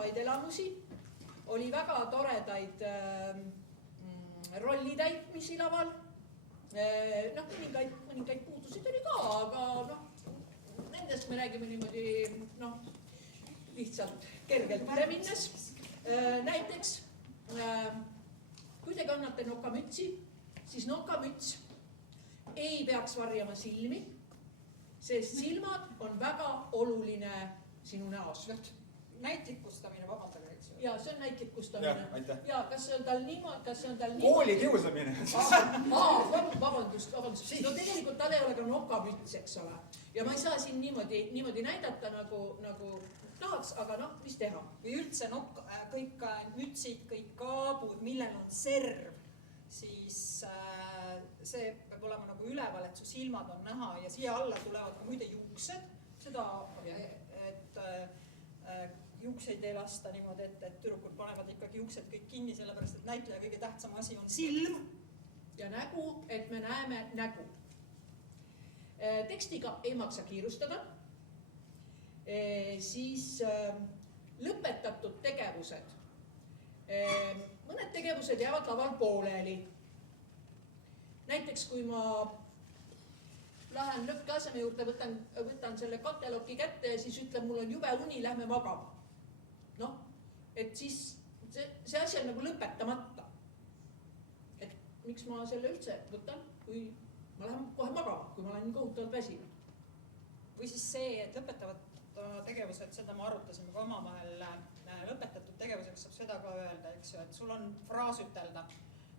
vahvaid elamusi, oli väga toredaid rollitäitmisi laval. Mõningaid puudusid oli ka, aga nendest me räägime niimoodi lihtsalt kergelt üle minnes. Näiteks, kui te kannate nokamütsi, siis nokamüts ei peaks varjama silmi, sest silmad on väga oluline sinu näos. Näitlikustamine, vabandage, eks ju. Ja see on näitlikustamine. Ja kas see on tal niimoodi, Kooli kiusamine. Vabandust. No tegelikult tal ei ole ka nokamüts, eks ole. Ja ma ei saa siin niimoodi näidata nagu tahaks, aga mis teha? Või üldse kõik mütsid, kõik kaabud, millel on serv, siis see peab olema nagu üleval, et su silmad on näha ja siia alla tulevad ka muide juuksed. Seda, et juukseid ei lasta niimoodi, et tüdrukud panevad ikkagi juuksed kõik kinni, sellepärast et näitleja kõige tähtsam asi on silm. Ja nägu, et me näeme nägu. Tekstiga ei maksa kiirustada. Siis lõpetatud tegevused. Mõned tegevused jäävad laval pooleli. Näiteks kui ma lähen lõpptaseme juurde, võtan selle kateloki kätte ja siis ütlen, mul on jube uni, lähme magama. Et siis see asi on nagu lõpetamata. Et miks ma selle üldse võtan, kui ma lähen kohe magama, kui ma olen nii kohutavalt väsinud. Või siis see, et lõpetavad tegevused, seda me arutasime ka omavahel, lõpetatud tegevuseks saab seda ka öelda, eks ju, et sul on fraas ütelda.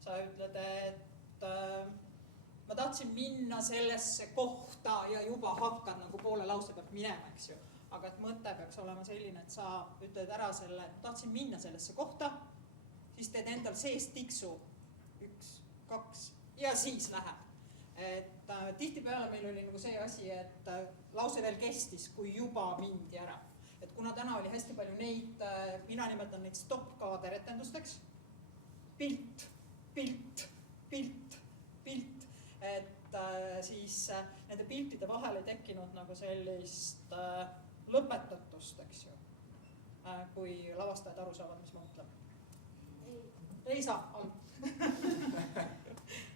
Sa ütled, et ma tahtsin minna sellesse kohta ja juba hakkad nagu poole lause peab minema, eks ju. Aga et mõte peaks olema selline, et sa ütled ära selle, et tahtsin minna sellesse kohta, siis teed endal sees tiksu 1, 2 ja siis läheb. Et tihtipeale meil oli nagu see asi, et lause veel kestis, kui juba mindi ära. Et kuna täna oli hästi palju neid, mina nimetan neid stop-kaader etendusteks, pilt, pilt, pilt, pilt, et siis nende piltide vahel ei tekkinud nagu sellist lõpetatust, eks ju, kui lavastajad aru saavad, mis ma mõtlen. Ei saa.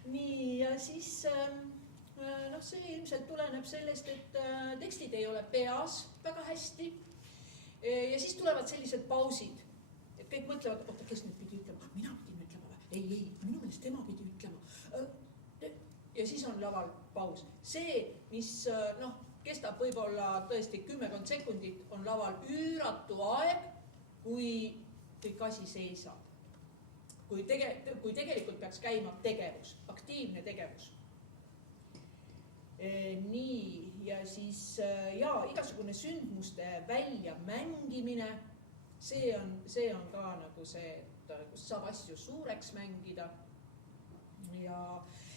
Nii, ja siis see ilmselt tuleneb sellest, et tekstid ei ole peas väga hästi. Ja siis tulevad sellised pausid, et kõik mõtlevad, oota, kes nüüd pidi ütlema? Mina pidin ütlema või? Ei, minu meelest tema pidi ütlema. Ja siis on laval paus. See, mis kestab võib-olla tõesti 10 sekundit, on laval üüratu aeg, kui kõik asi seisab. Kui tegelikult peaks käima tegevus, aktiivne tegevus. Nii, ja siis igasugune sündmuste välja mängimine, see on ka nagu see, kus saab asju suureks mängida.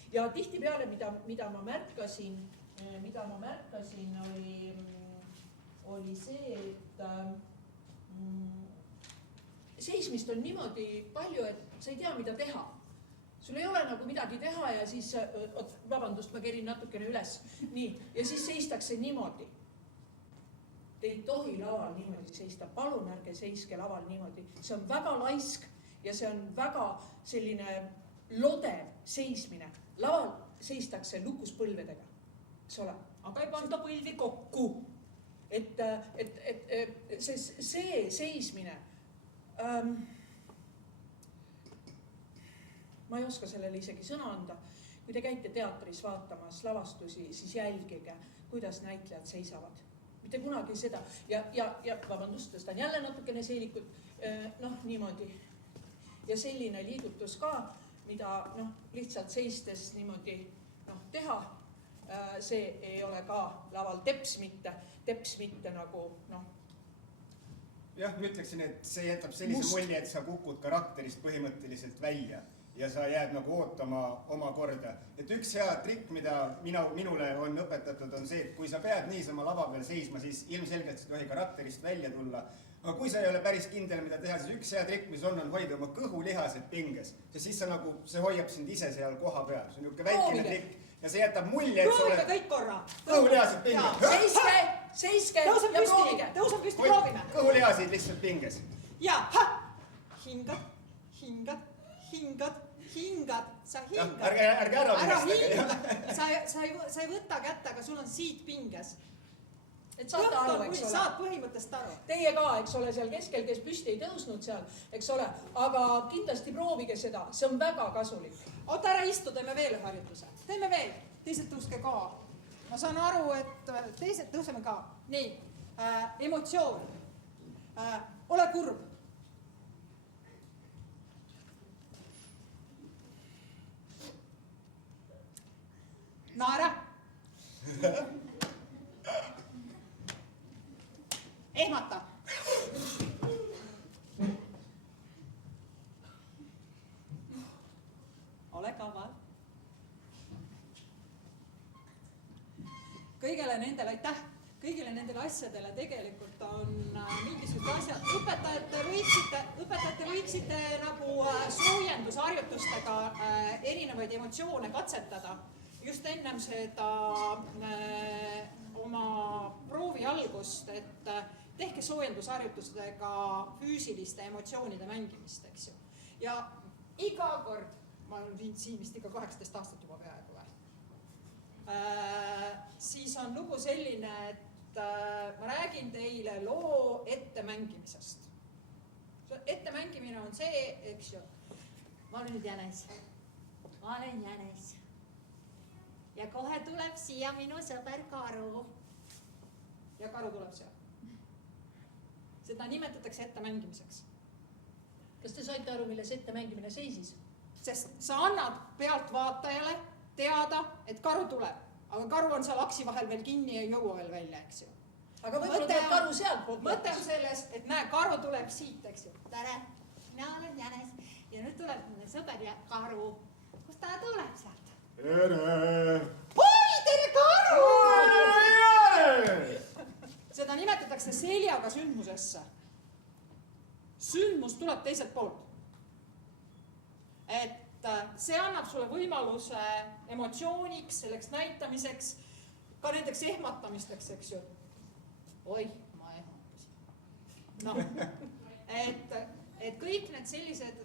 Ja tihtipeale, mida ma märkasin, oli see, et seismist on niimoodi palju, et sa ei tea, mida teha. Sul ei ole nagu midagi teha ja siis, vabandust, ma kerin natukene üles. Nii, ja siis seistakse niimoodi. Te ei tohi laval niimoodi seista. Palun ärge seiske laval niimoodi. See on väga laisk ja see on väga selline lodev seismine. Laval seistakse lukuspõlvedega. Aga ei panda põlvi kokku. Et see seismine, ma ei oska sellele isegi sõna anda. Kui te käite teatris vaatamas lavastusi, siis jälgige, kuidas näitlejad seisavad. Mitte kunagi seda. Ja vabandust, tõstan jälle natukene seelikut, niimoodi. Ja selline liigutus ka, mida lihtsalt seistes niimoodi teha, see ei ole ka laval teps mitte nagu Jah, ma ütleksin, et see jätab sellise mulje, et sa kukud karakterist põhimõtteliselt välja ja sa jääd nagu ootama oma korda. Et üks hea trikk, mida minule on õpetatud, on see, et kui sa pead niisama lava peal seisma, siis ilmselgelt sa tohi karakterist välja tulla. Aga kui sa ei ole päris kindel, mida teha, siis üks hea trikk, mis on hoida oma kõhulihased pinges. Ja siis see hoiab sind ise seal koha peal. See on niisugune väikene trikk. Ja see jätab mulje, et sa oled... Proovige kõik korra. Kõhulihased pinges. Seiske ja proovige. Tõusab püsti, proovime. Kõhulihasid lihtsalt pinges. ja hingad, sa hingad. Ärge ära hinga, sa ei võta kätte, aga sul on siit pinges. Et saate aru, eks ole. Saad põhimõttest aru. Teie ka, eks ole, seal keskel, kes püsti ei tõusnud seal, eks ole, aga kindlasti proovige seda, see on väga kasulik. Oota, ära istu, teeme veel ühe harjutuse. Teeme veel, teised tõuske ka. Ma saan aru, et teised tõuseme ka. Nii, emotsioon. Ole kurb. Naera. Ehmata. Ole kaval. Kõigile nendele asjadele tegelikult on mingisugused asjad. Õpetajate võiksite nagu soojendusharjutustega erinevaid emotsioone katsetada. Just ennem seda oma proovi algust, et tehke soojendusharjutustega füüsiliste emotsioonide mängimist, eks ju. Ja iga kord, ma olen viinud siin vist ikka 18 aastat juba peaaegu siis on lugu selline, et ma räägin teile loo ettemängimisest. Ettemängimine on see, eks ju, ma olen nüüd jänes. Ma olen jänes. Ja kohe tuleb siia minu sõber Karu. Ja Karu tuleb seal. Seda nimetatakse ettemängimiseks. Kas te saite aru, milles ettemängimine seisis? Sest sa annad pealtvaatajale teada, et Karu tuleb. Aga Karu on seal aksi vahel veel kinni ja ei jõua veel välja, eks ju. Aga võib-olla tuleb Karu sealt poolt. Mõte on selles, et näe, Karu tuleb siit, eks ju. Tere, mina olen jänes. Ja nüüd tuleb mulle sõber ja Karu. Kust ta tuleb sealt? Tere! Oi, tere Karu! Seda nimetatakse seljaga sündmusesse. Sündmus tuleb teiselt poolt. Et see annab sulle võimaluse emotsiooniks, selleks näitamiseks, ka nendeks ehmatamisteks, eks ju. Oi, ma ehmatasin. No, et kõik need sellised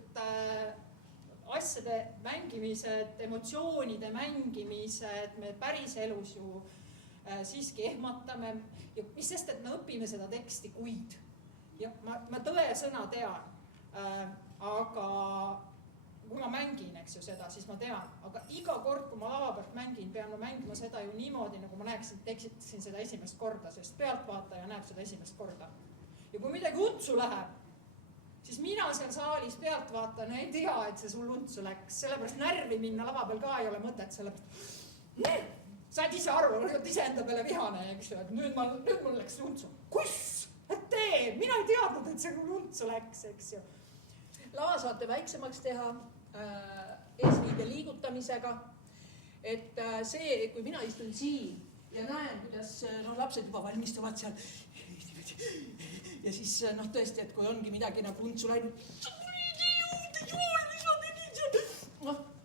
asjade mängimised, emotsioonide mängimised, me päris elus ju siiski ehmatame. Ja mis sest, et me õpime seda teksti kuid. Ja ma tõesõna tean, aga kui ma mängin, eks ju seda, siis ma tean. Aga iga kord, kui ma lava pealt mängin, pean ma mängima seda ju niimoodi, nagu ma teksin seda esimest korda, sest pealtvaataja näeb seda esimest korda. Ja kui midagi untsu läheb, siis mina seal saalis pealtvaatajana ei tea, et see sul untsu läks. Sellepärast närvi minna lava peal ka ei ole mõtet, sellepärast saad ise aru, oled ise enda peale vihane, eks ju, et nüüd mul läks untsu. Kus? Et tee? Mina ei teadnud, et see mul untsu läks, eks ju. Lava saate väiksemaks teha eesriide liigutamisega. Et see, kui mina istun siin ja näen, kuidas lapsed juba valmistuvad seal ja siis tõesti, et kui ongi midagi nagu untsu läinud,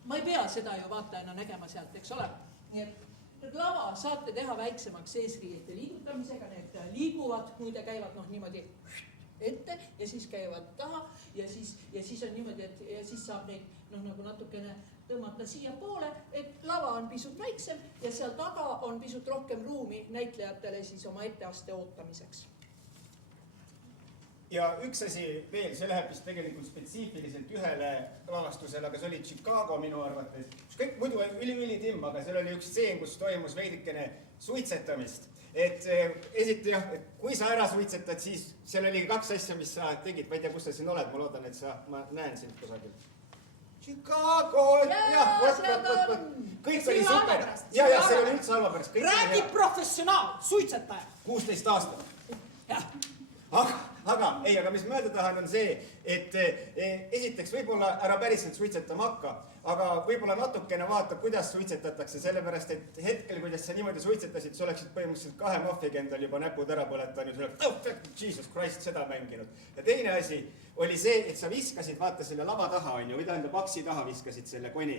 ma ei pea seda ju vaatajana nägema sealt, eks ole. Nii et lava saate teha väiksemaks eesriidete liigutamisega, need liiguvad, muide käivad niimoodi ette ja siis käivad taha ja siis on niimoodi, et ja siis saab neid nagu natukene tõmmata siia poole, et lava on pisut väiksem ja seal taga on pisut rohkem ruumi näitlejatele siis oma etteaste ootamiseks. Ja üks asi veel, see läheb vist tegelikult spetsiifiliselt ühele lavastusele, aga see oli Chicago minu arvates. Kõik muidu üli-timm, aga seal oli üks stseen, kus toimus veidikene suitsetamist. Et esiti jah, et kui sa ära suitsetad, siis seal oli 2 asja, mis sa tegid. Ma ei tea, kus sa siin oled, ma loodan, et ma näen sind kusagil. Chicago! Kõik oli super. Ja, see oli üldse halva pärast. Räägi professionaal, suitsetaja. 16 aastat. Aga mis mööda tahan on see, et esiteks võib-olla ära päriselt suitsetama hakka, aga võib-olla natukene vaata, kuidas suitsetatakse, sellepärast, et hetkel, kuidas sa niimoodi suitsetasid, sa oleksid põhimõtteliselt 2 maffiga endal juba näpud ära põletanud, Jesus Christ, seda mänginud. Ja teine asi oli see, et sa viskasid, vaata selle lava taha, või tähendab aksi taha viskasid selle koni.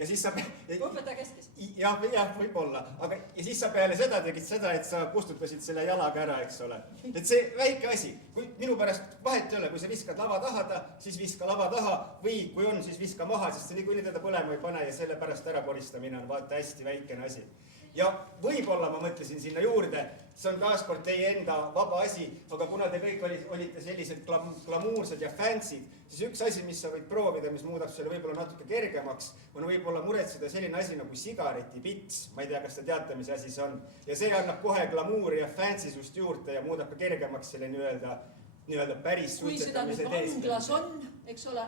Ja siis sa... Õpetaja keskis. jah, võib-olla, aga ja siis sa peale seda tegid seda, et sa kustutasid selle jalaga ära, eks ole. Et see väike asi, kui minu pärast vahet ei ole, kui sa viskad lava taha, siis viska lava taha või kui on, siis viska maha, sest see niikuinii teda põlema ei pane ja selle pärast ära koristamine on vaata hästi väikene asi. Ja võib-olla ma mõtlesin sinna juurde, see on taaskord teie enda vaba asi, aga kuna te kõik olite sellised glamuursed ja fancy'd, siis üks asi, mis sa võid proovida, mis muudab selle võib-olla natuke kergemaks, on võib-olla muretseda selline asi nagu sigaretipits. Ma ei tea, kas te teate, mis asi see on. Ja see annab kohe glamuuri ja fancy'sust juurde ja muudab ka kergemaks selle nii-öelda päris kui seda nüüd vanglas on, eks ole.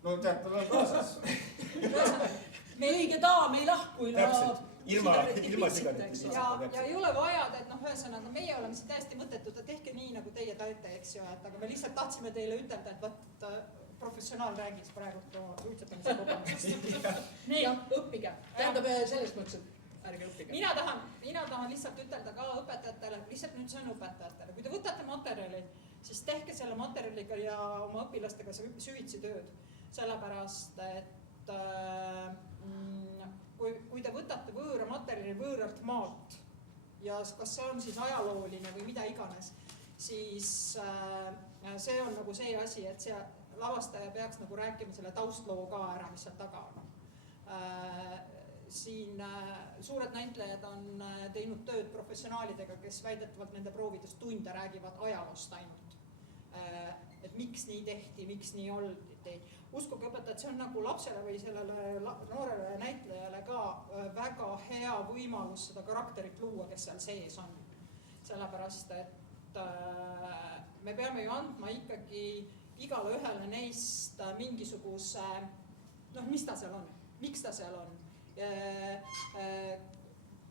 No tead, tal on kaasas. Me õige daam ei lahku Täpselt. Ilma sigaretipitsita. Ja ei ole vaja, et ühesõnaga meie oleme siin täiesti mõttetud, et tehke nii, nagu teie teete, eks ju, et aga me lihtsalt tahtsime teile ütelda, et võt professionaal räägiks praegu uitsetamise kogemusest. Nii, õppige. Tähendab selles mõttes, et ärge õppige. Mina tahan lihtsalt ütelda ka õpetajatele, lihtsalt nüüd see on õpetajatele. Kui te võtate materjali, siis tehke selle materjaliga ja oma õpilastega süvitsi tööd. Sellepärast, et kui te võtate võõra materjali võõralt maalt ja kas see on siis ajalooline või mida iganes, siis see on nagu see asi, et see lavastaja peaks nagu rääkima selle taustloo ka ära, mis seal taga on. Siin suured näitlejad on teinud tööd professionaalidega, kes väidetavalt nende proovidest tunde räägivad ajaloost ainult. Et miks nii tehti, miks nii oldi. Uskuge õpetajad, see on nagu lapsele või sellele noorele näitlejale ka väga hea võimalus seda karakterit luua, kes seal sees on. Sellepärast, et me peame ju andma ikkagi igale ühele neist mingisuguse, mis ta seal on, miks ta seal on,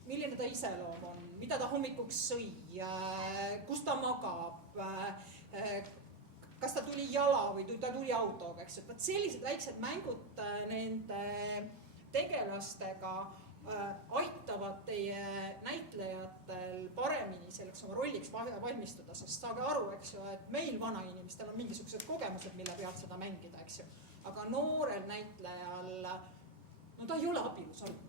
milline ta iseloom on, mida ta hommikuks sõi, kus ta magab, kas ta tuli jala või ta tuli autoga, eks. Vaat sellised väiksed mängud nende tegelastega aitavad teie näitlejatel paremini selleks oma rolliks valmistuda, sest saage aru, eks ju, et meil vanainimestel on mingisugused kogemused, mille pealt seda mängida, eks ju. Aga noorel näitlejal, ta ei ole abielus olnud.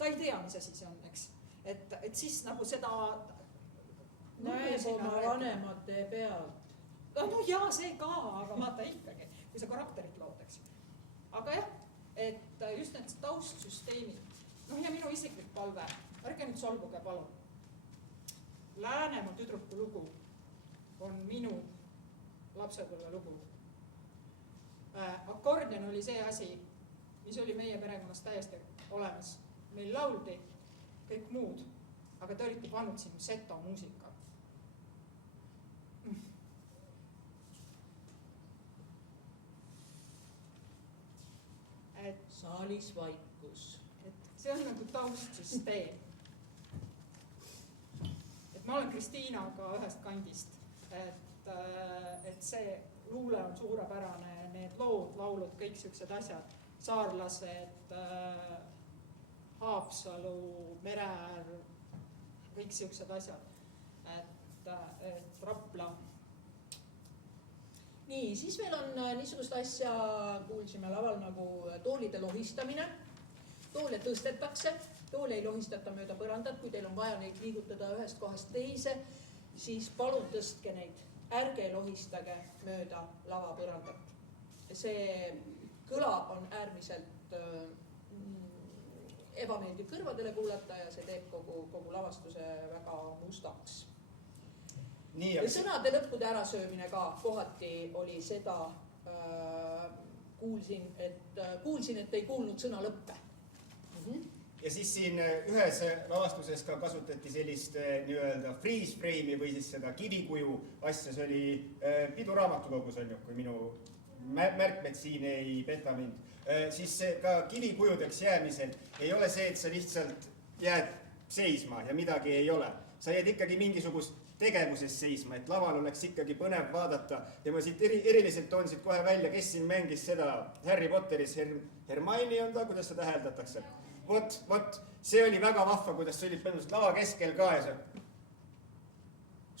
Ta ei tea, mis asi see on, eks. Et siis nagu seda näeb oma vanemate pealt. No jaa, see ka, aga vaata ikkagi, kui sa karakterit lood, eks. Aga jah, et just need taustsüsteemid. Ja minu isiklik palve, ärge nüüd solvuge, palun. Läänemaa tüdruku lugu on minu lapsepõlve lugu. Akordion oli see asi, mis oli meie perekonnas täiesti olemas. Meil lauldi kõik muud, aga te olite pannud siin seto muusika. Saalis vaikus. See on nagu taustsüsteem. Et ma olen Kristiinaga ühest kandist, et see luule on suurepärane, need lood, laulud, kõik siuksed asjad, saarlased, Haapsalu, Mereäär, kõik siuksed asjad, et Rapla. Nii, siis meil on niisugust asja, kuulsime laval nagu toolide lohistamine. Toole tõstetakse, toole ei lohistata mööda põrandat, kui teil on vaja neid liigutada ühest kohast teise, siis palun tõstke neid, ärge lohistage mööda lavapõrandat. See kõla on äärmiselt ebameeldiv kõrvadele kuulata ja see teeb kogu lavastuse väga mustaks. Ja sõnade lõppude ärasöömine ka kohati oli seda, kuulsin, et ei kuulnud sõna lõppe. Ja siis siin ühes lavastuses ka kasutati sellist nii-öelda freeze frame'i või siis seda kivikuju asja, see oli Piduraamatukogus on ju, kui minu märkmed siin ei peta mind. Siis ka kivikujudeks jäämisel ei ole see, et sa lihtsalt jääd seisma ja midagi ei ole. Sa jääd ikkagi mingisugust tegevuses seisma, et laval oleks ikkagi põnev vaadata ja ma siit eriliselt toon siit kohe välja, kes siin mängis seda Harry Potteris, Hermione on ta, kuidas seda hääldatakse? Vot, see oli väga vahva, kuidas see oli põhimõtteliselt lava keskel ka ja see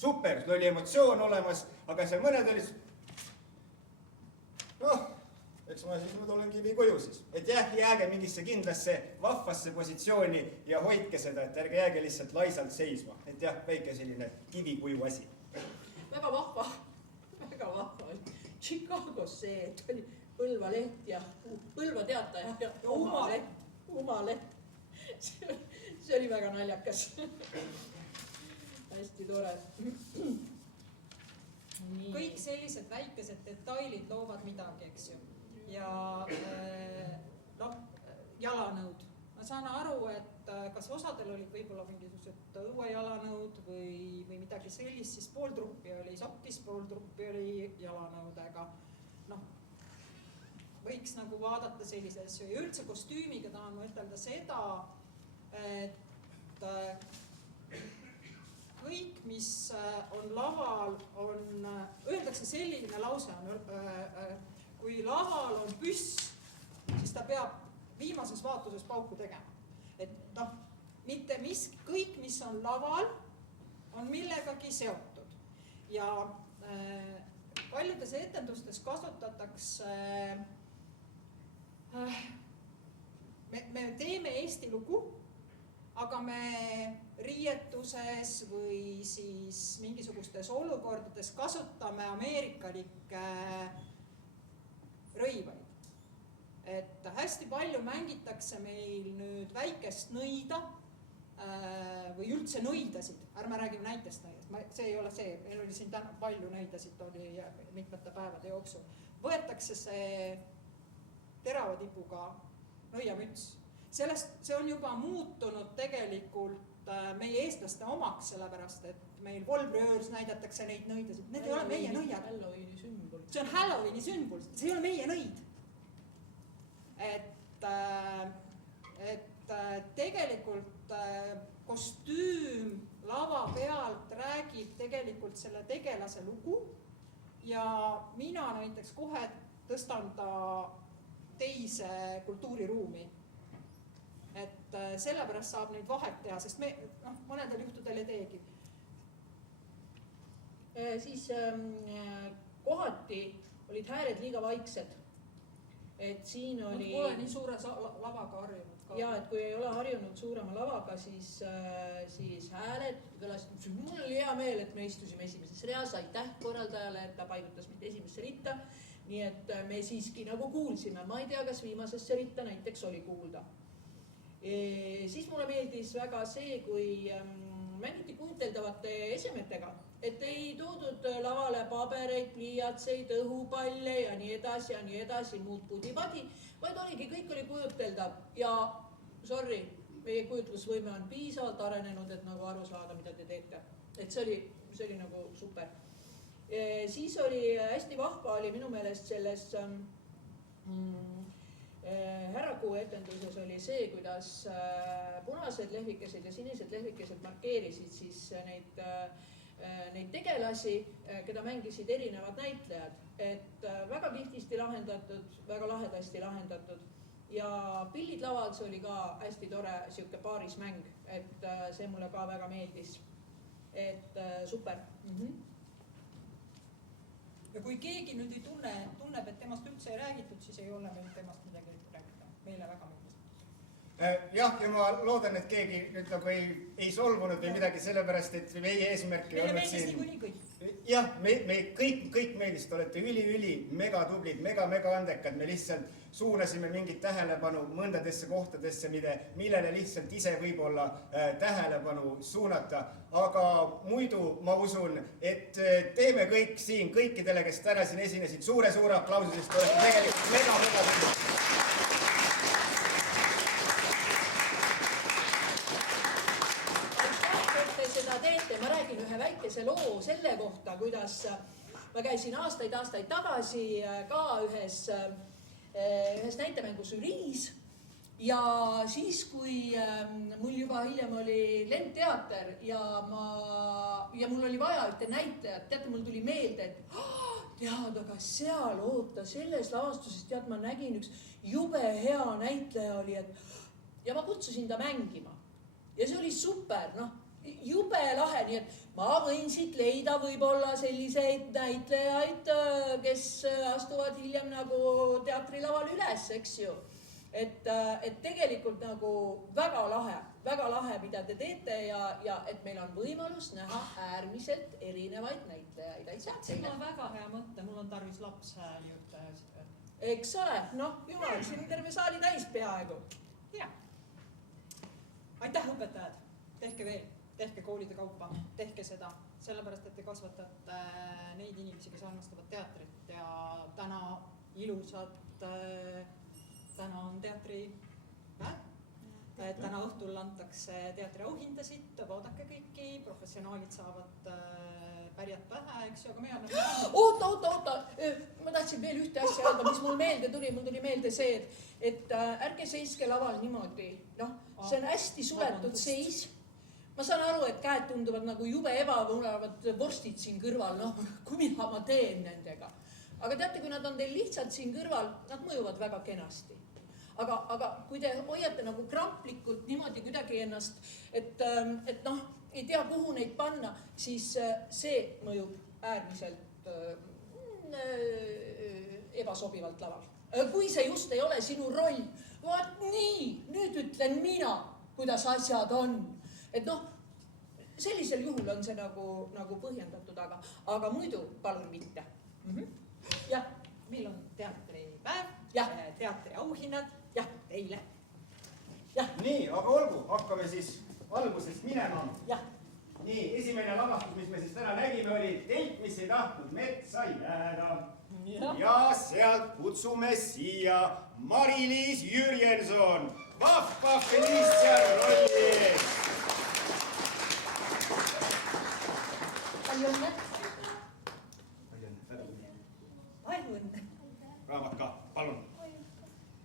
super, sul oli emotsioon olemas, aga see mõned olid eks ma tulen kivi koju siis. Et jääge mingisse kindlasse vahvasse positsiooni ja hoidke seda, et ärge jääge lihtsalt laisalt seisma. Et jah, väike selline kivikuju asi. Väga vahva oli Chicagos see, et oli Põlva leht ja Põlva Teataja ja Umaleht. See oli väga naljakas. Hästi tore. Kõik sellised väikesed detailid loovad midagi, eks ju. Ja jalanõud. Ma saan aru, et kas osadel olid võib-olla mingisugused õuejalanõud või midagi sellist, siis pool truppi oli sokkis, pool truppi oli jalanõudega. Võiks nagu vaadata sellise asju ja üldse kostüümiga tahan ma ütelda seda, et kõik, mis on laval, öeldakse selline lause, kui laval on püss, siis ta peab viimases vaatuses pauku tegema. Et mitte kõik, mis on laval, on millegagi seotud. Ja paljudes etendustes kasutatakse, me teeme Eesti lugu, aga me riietuses või siis mingisugustes olukordades kasutame ameerikalikke rõivaid. Et hästi palju mängitakse meil nüüd väikest nõida või üldse nõidasid. Ärme räägime näitest nõidast, see ei ole see, meil oli siin täna palju nõidasid, oli mitmete päevade jooksul. Võetakse see terava tipuga nõiamüts. See on juba muutunud tegelikult meie eestlaste omaks, sellepärast, et meil Volbröörs näidatakse neid nõidasid. Need ei ole meie nõiad. Halloweeni sümbol. See on Halloweeni sümbol, see ei ole meie nõid. Et tegelikult kostüüm lava pealt räägib tegelikult selle tegelase lugu ja mina näiteks kohe tõstan ta teise kultuuriruumi. Et sellepärast saab neid vahet teha, sest me mõnedel juhtudel ei teegi. Siis kohati olid hääled liiga vaiksed. Et siin oli... Pole nii suure lavaga harjunud ka. Ja, et kui ei ole harjunud suurema lavaga, siis hääled kõlasid. Mul oli hea meel, et me istusime esimeses reas, aitäh korraldajale, et ta paigutas mitte esimesse ritta. Nii et me siiski nagu kuulsime. Ma ei tea, kas viimasesse ritta näiteks oli kuulda. Siis mulle meeldis väga see, kui mängiti kujuteldavate esemetega, et ei toodud lavale pabereid, pliiatseid, õhupalle ja nii edasi, muud pudi-padi, vaid oligi, kõik oli kujuteldav ja sorry, meie kujutlusvõime on piisavalt arenenud, et nagu aru saada, mida te teete. Et see oli nagu super. Siis oli hästi vahva oli minu meelest selles Härrakuu etenduses oli see, kuidas punased lehvikesed ja sinised lehvikesed markeerisid siis neid tegelasi, keda mängisid erinevad näitlejad. Et väga kihtisti lahendatud, väga lahedasti lahendatud. Ja pillid laval, see oli ka hästi tore siuke paarismäng, et see mulle ka väga meeldis. Et super. Ja kui keegi nüüd ei tunneb, et temast üldse ei räägitud, siis ei ole meil temast midagi rääkida. Meile väga meeldis. Jah, ja ma loodan, et keegi nüüd nagu ei solvunud või midagi sellepärast, et meie eesmärk ei olnud siin... Meile meeldis kõik. Jah, kõik meeldis, te olete üli, mega tublid, mega andekad. Me lihtsalt suunasime mingit tähelepanu mõndadesse kohtadesse, millele lihtsalt ise võib-olla tähelepanu suunata. Aga muidu ma usun, et teeme kõik siin, kõikidele, kes täna siin esinesid, suure aplausi, sest olete tegelikult mega tublid. Ma räägin ühe väikese loo selle kohta, kuidas ma käisin aastaid tagasi ka ühes näitemängus Üriis ja siis, kui mul juba hiljem oli lendteater ja mul oli vaja ühte näitlejat, teate, mul tuli meelde, et tead, aga seal oota, selles lavastuses, tead, ma nägin üks jube hea näitleja oli, ja ma kutsusin ta mängima ja see oli super, jube lahe, nii et ma võin siit leida võib-olla selliseid näitlejaid, kes astuvad hiljem nagu teatrilaval üles, eks ju. Et tegelikult nagu väga lahe, mida te teete ja et meil on võimalus näha äärmiselt erinevaid näitlejaid. See on väga hea mõte, mul on tarvis lapshääljutajasid veel. Eks ole, noh, jumal, siin terve saali täis peaaegu. Ja. Aitäh, õpetajad. Tehke veel, tehke koolide kaupa, tehke seda. Sellepärast, et te kasvatate neid inimesi, kes armastavad teatrit ja täna täna on teatripäev. Täna õhtul antakse teatriauhindasid, vaadake kõiki, professionaalid saavad pärjad pähe, eks ju, aga me anname... Oota, ma tahtsin veel ühte asja öelda, mis mul meelde tuli. Mul tuli meelde see, et ärge seiske laval niimoodi. Noh, see on hästi suletud seis. Ma saan aru, et käed tunduvad nagu jube ebamulevad vorstid siin kõrval, noh, kui mida ma teen nendega. Aga teate, kui nad on teil lihtsalt siin kõrval, nad mõjuvad väga kenasti. Aga kui te hoiate nagu kramplikult niimoodi kuidagi ennast, et noh, ei tea, kuhu neid panna, siis see mõjub äärmiselt ebasobivalt laval. Kui see just ei ole sinu roll, vaat nii, nüüd ütlen mina, kuidas asjad on. Et noh, sellisel juhul on see nagu põhjendatud, aga muidu palun mitte. Jah. Meil on teatripäev, teatriauhinnad, jah, teile. Nii, aga olgu, hakkame siis algusest minema. Nii, esimene lavastus, mis me siis täna nägime, oli Telk, mis ei tahtnud metsa jääda. Ja sealt kutsume siia Mari-Liis Jürjenson, vahva Felicia rolli ees. Palju õnne. Palju õnne. Raamat ka, palun.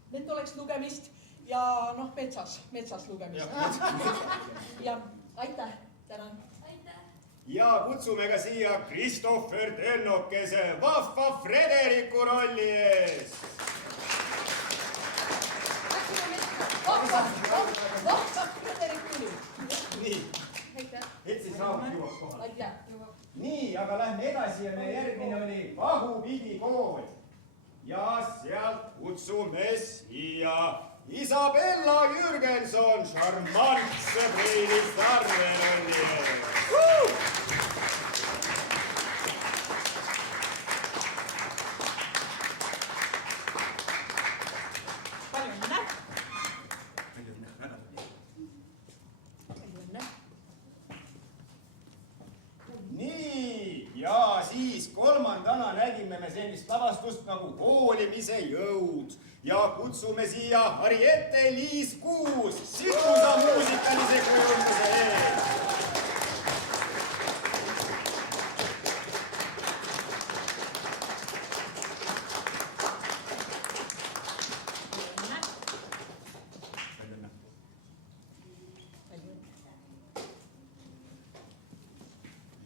Need oleks lugemist ja noh, metsas lugemist. Ja aitäh, tänan. Ja kutsume ka siia Christopher Tennokese vahva Frederiku rolli ees. Vahva Frederikuli. Nii, et siis raamat jõuaks kohale. Nii, aga lähme edasi ja meie järgmine oli Pahupidi kool. Ja sealt kutsume siia Isabella Jürgenson, šarmantse Priilis Tarve rolli ees. Palju õnne. Palju õnne. Nii, ja siis kolmandana nägime me sellist lavastust nagu Hoolimise jõud ja kutsume siia Harriette-Liis Kuus Sikusa muusikalise kujunduse ees.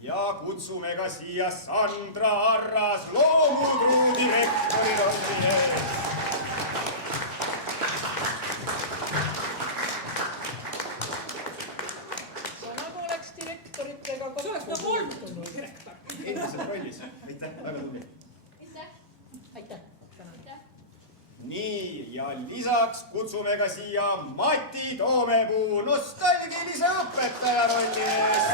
Ja kutsume ka siia Sandra Arras loomutruu direktori rolli ees. See nagu oleks direktoritega kokku. See oleks nagu olnud direktor. Endiselt rollis. Aitäh, väga tubli. Aitäh. Nii, ja lisaks kutsume ka siia Mati Toomepuu nostalgilise õpetaja rolli ees.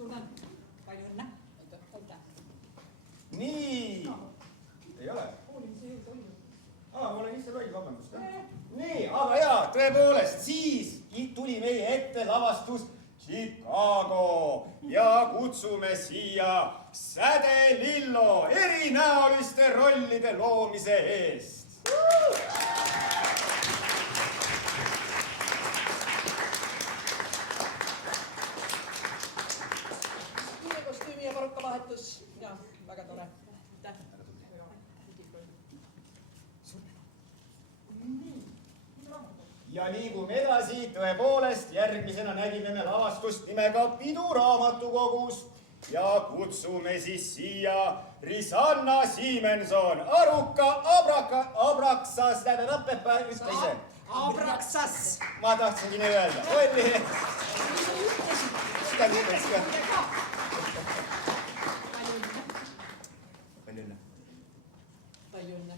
Suur tänu. Palju õnne. Nii, ei ole? Ma olen ise roll, vabandust. Nii, aga jaa, tõepoolest, siis tuli meie ette lavastus Chicago ja kutsume siia Säde Lillo erinäoliste rollide loomise eest. Kostüümi ja parukkavahetus. Ja, väga tore. Aitäh. ja liigume edasi, tõepoolest järgmisena nägime me lavastust nimega Pidu raamatukogus ja kutsume siis siia Risanna Siimenson, Aruka Abraksas, ütle ise. Abraksas. Ma tahtsingi nii öelda, oli. Palju õnne. Palju õnne.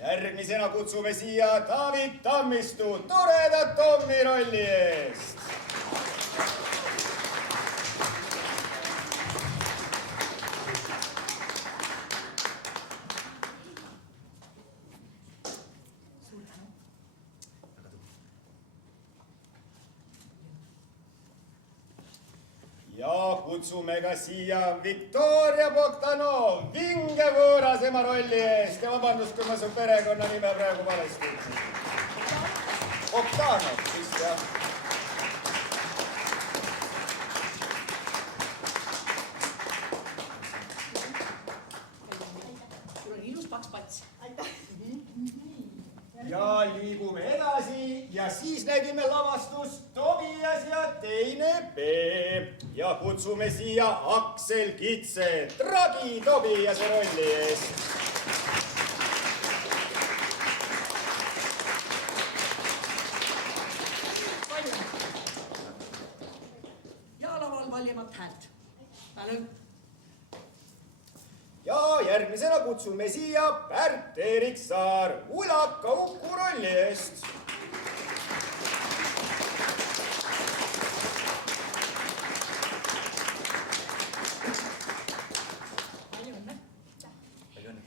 Järgmisena kutsume siia David Tammistu toredat Tommi rolli eest. Ja kutsume ka siia Viktoria Bogdanov vinge võõrasema rolli eest ja vabandust, kui ma su perekonnanime praegu valesti ütlen. Bogdanov siis jah. Sul on ilus paks pats. Ja liigume edasi ja siis nägime lavastust Tobias ja teine B. Ja kutsume siia Aksel Kitse Tragi Tobiase rolli eest. Ja laval valjemat häält. Palun. Ja järgmisena kutsume siia Pärt-Erik Saar Ulaka Uku rolli eest. Palju õnne. Palju õnne.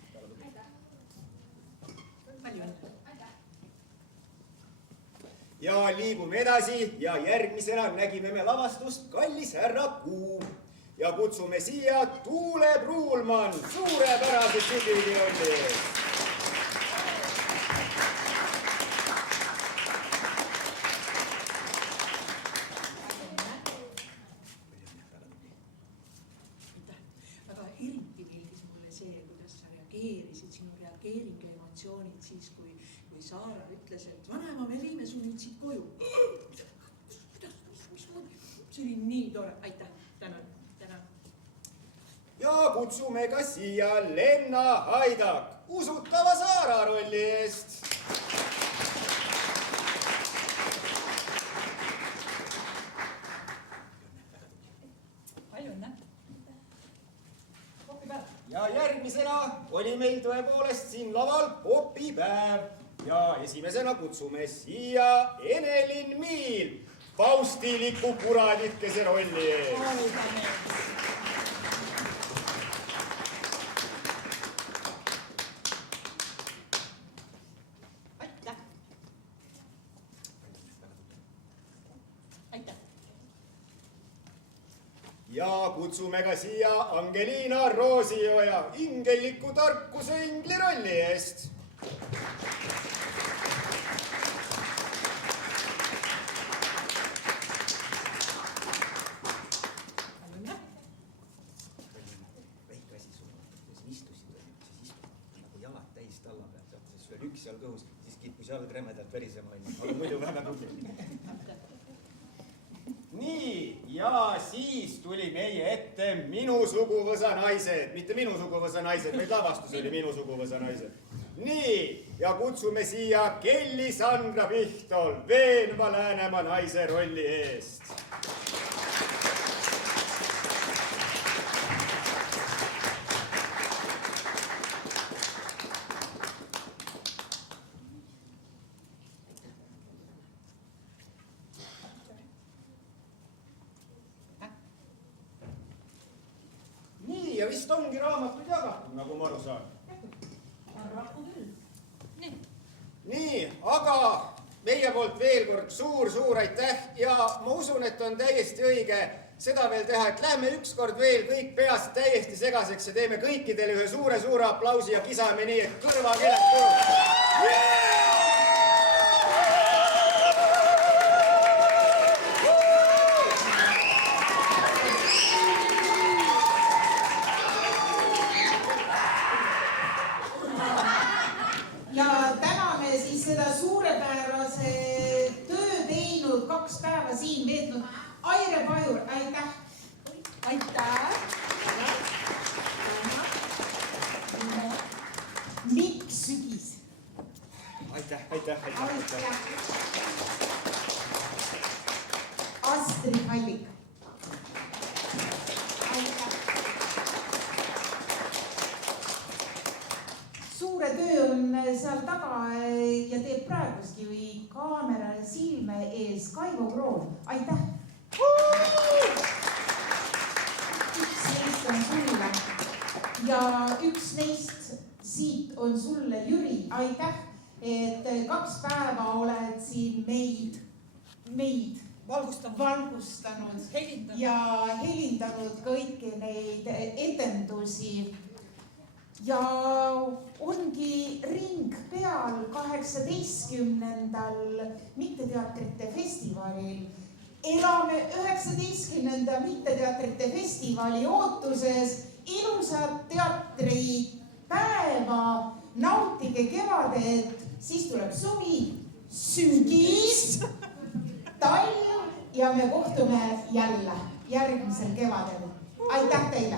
Palju õnne. Ja liigume edasi ja järgmisena nägime me lavastust Kallis härra Kuu. Ja kutsume siia Tuule Pruulmann suurepärase sügini rolli eest. Aga eriti meeldis mulle see, kuidas sa reageerisid, sinu reageering ja emotsioonid siis, kui Saara ütles, et vanaema, me viime su nüüd siit koju. See oli nii tore. Aitäh, tänan. Ja kutsume ka siia Lenna Haidak usutava Saara rolli eest. Palju õnne. Popipäev. Ja järgmisena oli meil tõepoolest siin laval popipäev. Ja esimesena kutsume siia Enelin Miil paustiliku kuraditkese rolli eest. Ja kutsume ka siia Angelina Roosijoja ingeliku tarkuse ingli rolli eest. Väike asi sul, kui sa istusid, siis istud nagu jalad täis talla peal, siis sul oli üks jalg õhus, siis kippus jalg rämedalt verisema, aga muidu väga tubli. Nii, ja siis tuli meie ette Minu suguvõsa naised, mitte Minu suguvõsa naised, vaid lavastus oli Minu suguvõsa naised. Nii, ja kutsume siia Kelly Sandra Pihtol veenva Läänemaa naise rolli eest. Ja vist ongi raamatud jagatud, nagu ma aru saan. Paraku küll. Nii, aga meie poolt veel kord suur aitäh ja ma usun, et on täiesti õige seda veel teha, et lähme ükskord veel kõik peast täiesti segaseks ja teeme kõikidele ühe suure aplausi ja kisame nii, et kõrvakeeled kuulavad. ja täname siis seda suurepärase töö teinud, 2 päeva siin veetnud. Aire Pajur, aitäh! aitäh! Mikk Sügis. aitäh. Astrid Hallik. aitäh. suure töö on seal taga ja teeb praeguski või kaamera silme ees Kaivo Kroon. aitäh. üks neist on sulle ja üks neist siit on sulle, Jüri. aitäh, et 2 päeva oled siin meid valgustanud ja helindanud kõiki neid etendusi. ja ongi ring peal 18. mitteteatrite festivalil. elame 19. mitteteatrite festivali ootuses. ilusat teatripäeva, nautige kevadet, siis tuleb suvi, sügis, talv ja me kohtume jälle järgmisel kevadel. aitäh teile!